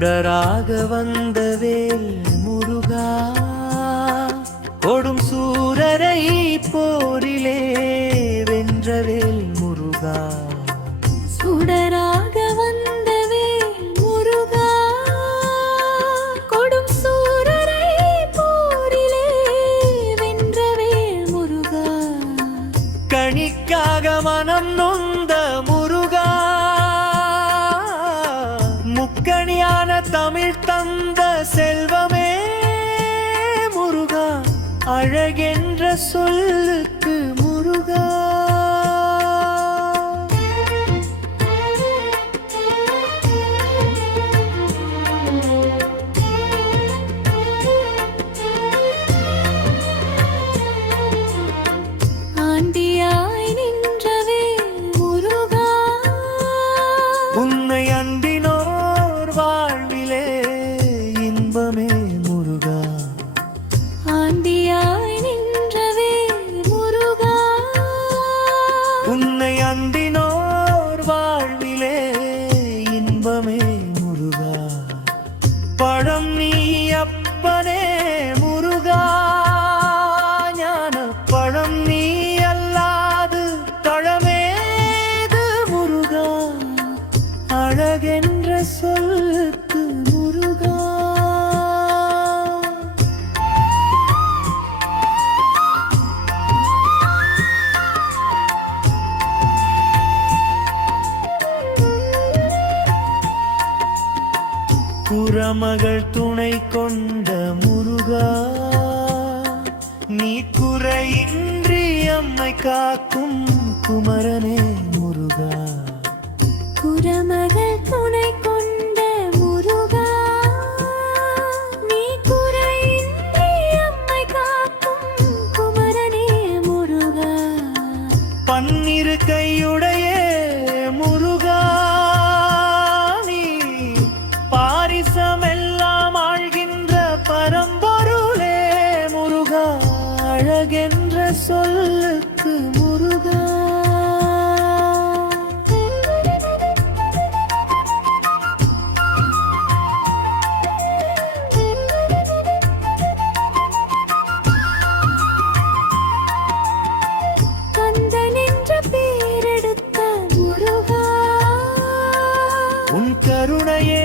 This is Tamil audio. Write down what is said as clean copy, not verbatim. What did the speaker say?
சுடராக வந்த வேல் முருகா, கொடும் சூரரை போரிலே வென்ற வேல் முருகா. சுடராக வந்த வேல் முருகா, கொடும் சூரரை போரிலே வென்ற வேல் முருகா. கணிக்காக மனம் நொந்த முருகா, முக்கணியான தமிழ் தந்த செல்வமே முருகா. அழகென்ற சொல்லுக்கு முருகா. ஆண்டியாய் நின்ற வேல் முருகா, உன்னை அண்டினோர் வாழ்விலே இன்பமே முருகா. ஆண்டியாய் நின்ற வேல் முருகா, உன்னை அண்டினோர் வாழ்விலே இன்பமே முருகா. பழம் நீ அப்பனே முருகா, ஞான பழம் நீ அல்லாது தழமேது முருகா. அழகென்ற சொல்லுக்கு முருகா. குறமகள் துணை கொண்ட முருகா, நீ குறையின்றி அம்மை காக்கும் குமரனே முருகா. குறமகள் துணை கொண்ட முருகா, நீ குறையின்றி அம்மை காக்கும் குமரனே முருகா. பன்னிரு கையுடைய முருகா, நீ பாரிசமெல்லாம் ஆழ்கின்ற பரம்பொருளே முருகா. அழகென்ற சொல்லுக்கு முருகா. கந்தன் என்ற பேரெடுத்த முருகா, உன் கருணையே